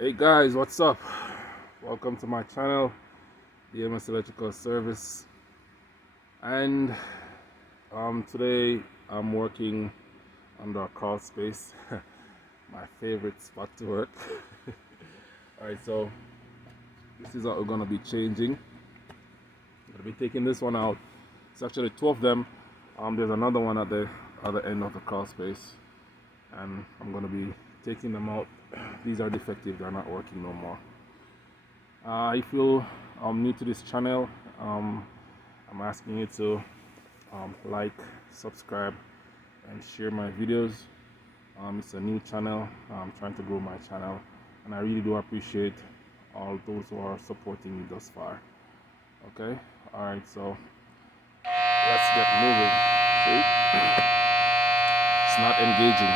Hey guys, what's up? Welcome to my channel, BMS Electrical Service. And today I'm working under a crawl space, my favorite spot to work. Alright, so this is what we're gonna be changing. I'm gonna be taking this one out. It's actually two of them. There's another one at the other end of the crawl space, and I'm gonna be taking them out. These are defective, they're not working no more. If you're new to this channel, I'm asking you to like, subscribe, and share my videos. It's a new channel. I'm trying to grow my channel, and I really do appreciate all those who are supporting me thus far. Okay, all right, so let's get moving. See, it's not engaging.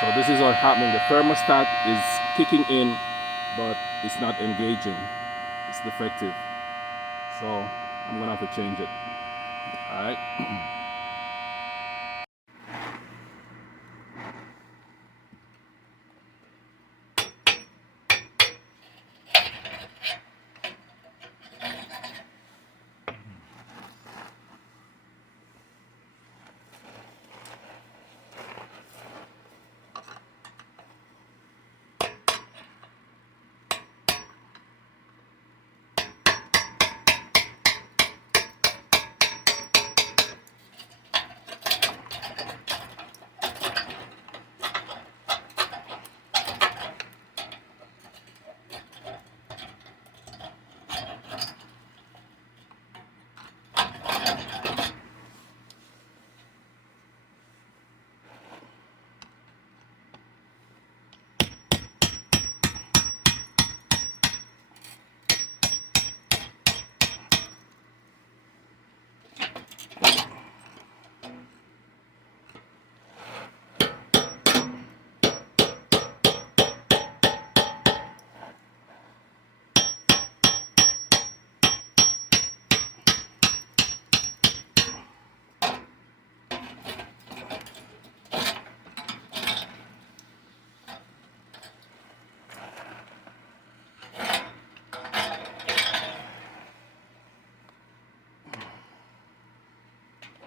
So this is what's happening. The thermostat is kicking in, but it's not engaging. It's defective. So I'm gonna have to change it. All right.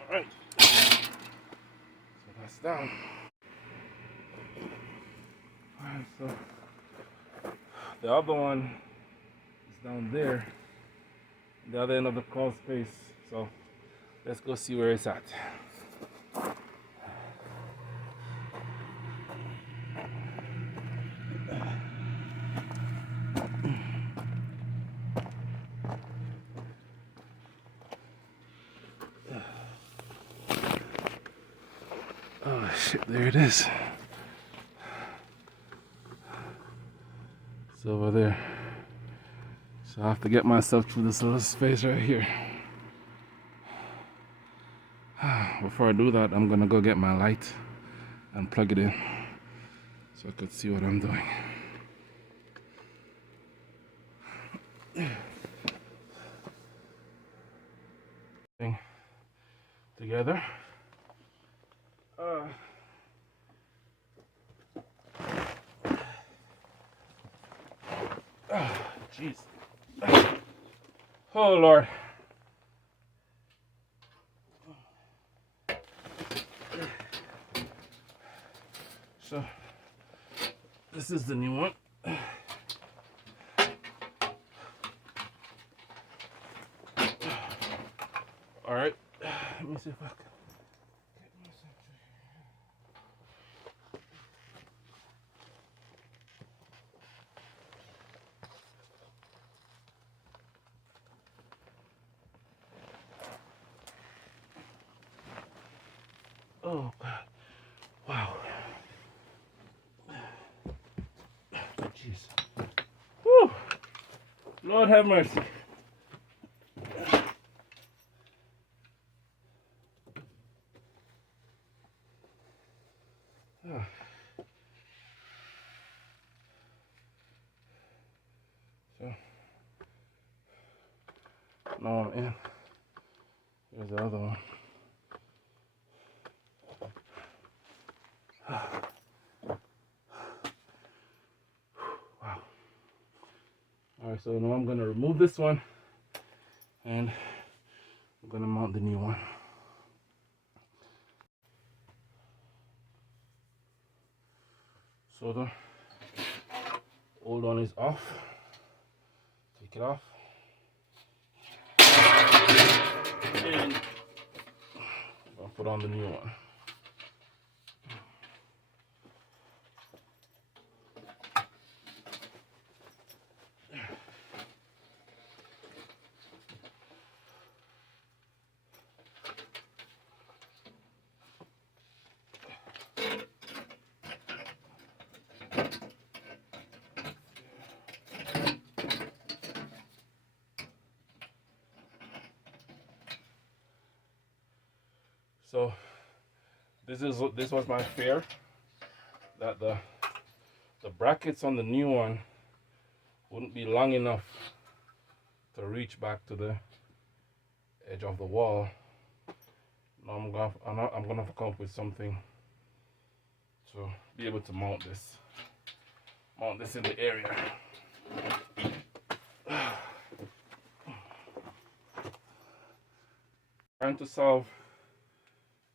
All right. So that's down. All right. So the other one is down there, the other end of the crawl space. So let's go see where it's at. Oh shit, there it is. It's over there. So I have to get myself through this little space right here. Before I do that, I'm gonna go get my light and plug it in so I could see what I'm doing. Together. Jeez. Oh Lord. So this is the new one. All right. Let me see if I can get myself through here. Oh God. Wow. Jeez. Whew. Lord have mercy. Oh. So now I'm in. Here's the other one. So now I'm gonna remove this one and I'm gonna mount the new one. So the old one is off. Take it off. And I'll put on the new one. So this was my fear, that the brackets on the new one wouldn't be long enough to reach back to the edge of the wall. Now I'm gonna have to come up with something to be able to mount this in the area. Trying to solve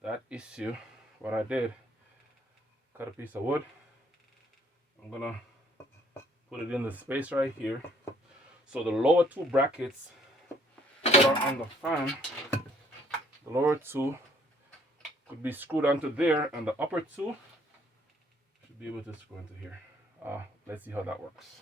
that issue, what I did, cut a piece of wood. I'm gonna put it in the space right here. So the lower two brackets that are on the fan, the lower two could be screwed onto there, and the upper two should be able to screw into here. Let's see how that works.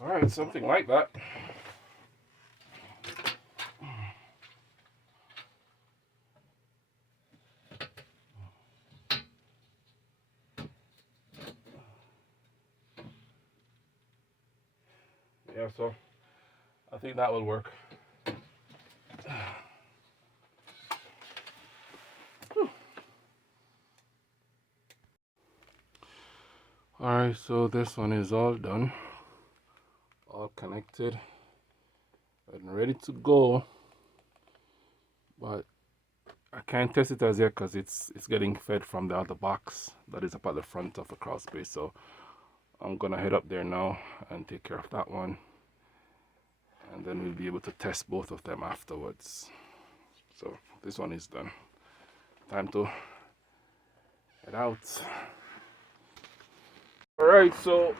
All right, something like that. Yeah, so I think that will work. Alright, so this one is all done, all connected and ready to go, but I can't test it as yet because it's getting fed from the other box that is up at the front of the crawl space. So I'm gonna head up there now and take care of that one, and then we'll be able to test both of them afterwards. So this one is done. Time to head out. Alright, so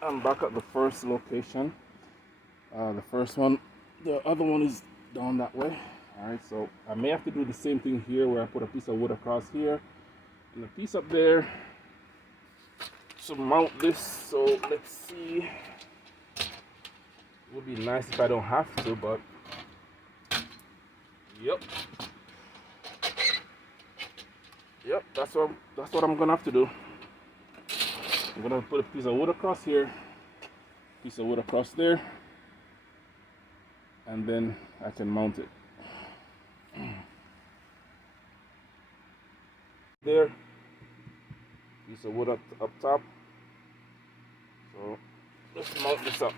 I'm back at the first location. The first one, the other one is down that way. Alright, so I may have to do the same thing here where I put a piece of wood across here and a piece up there to mount this. So let's see. It would be nice if I don't have to, but yep, that's what I'm gonna have to do. I'm gonna put a piece of wood across here, piece of wood across there, and then I can mount it. There, piece of wood up top. So let's mount this up.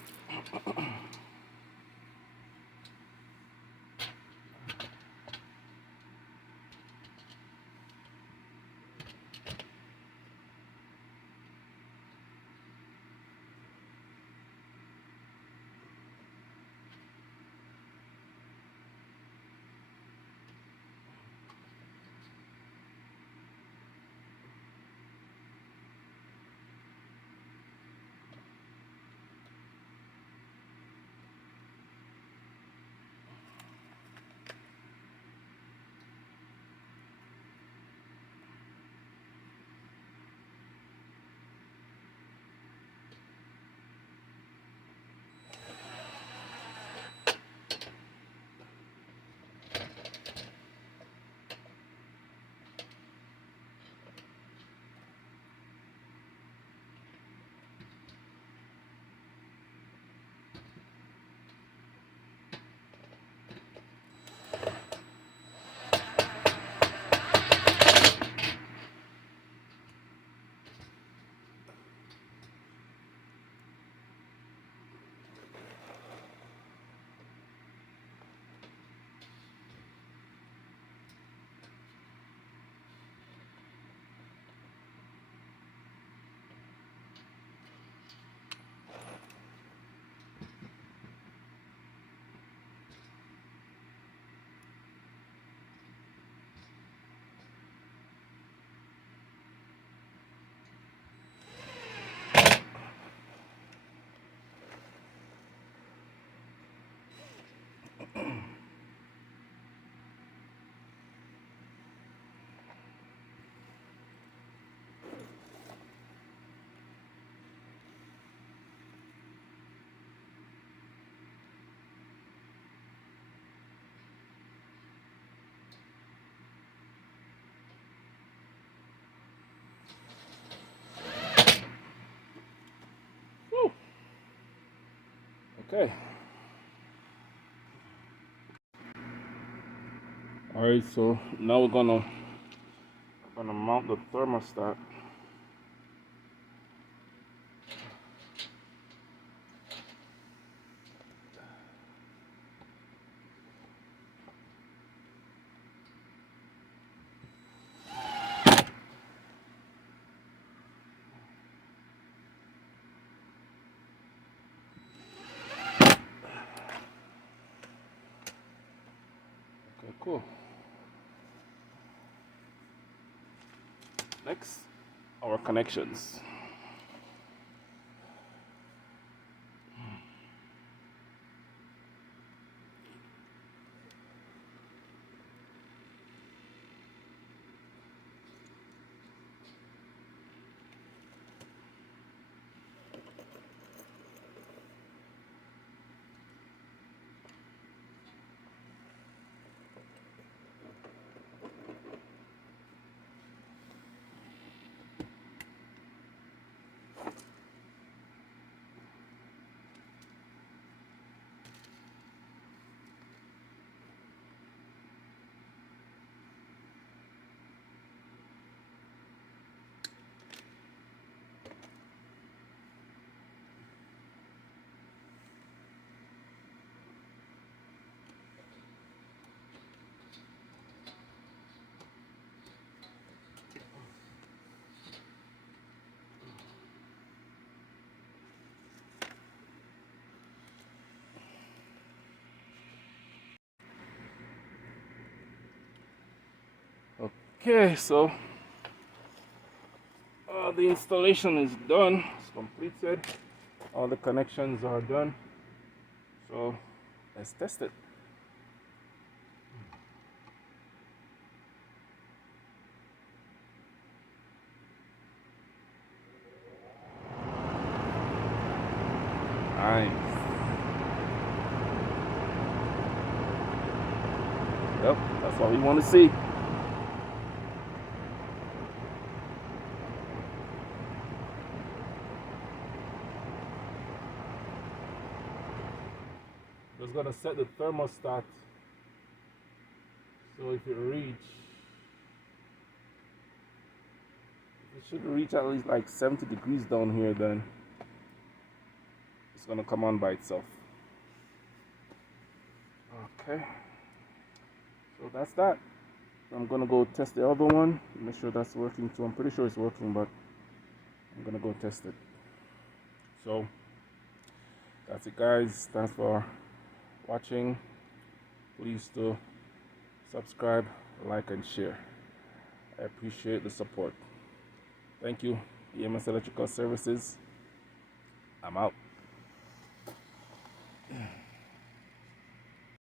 Okay. All right. So now we're gonna mount the thermostat. Okay. Cool. Next, our connections. Okay. So the installation is done. It's completed. All the connections are done. So let's test it. Nice. Yep, that's what we want to see. Just gonna set the thermostat so if it should reach at least like 70 degrees down here, then it's gonna come on by itself. Okay, so that's that. I'm gonna go test the other one, make sure that's working too. I'm pretty sure it's working, but I'm gonna go test it. So that's it, guys. Thanks for watching. Please do subscribe, like, and share. I appreciate the support. Thank you, EMS Electrical Services. I'm out.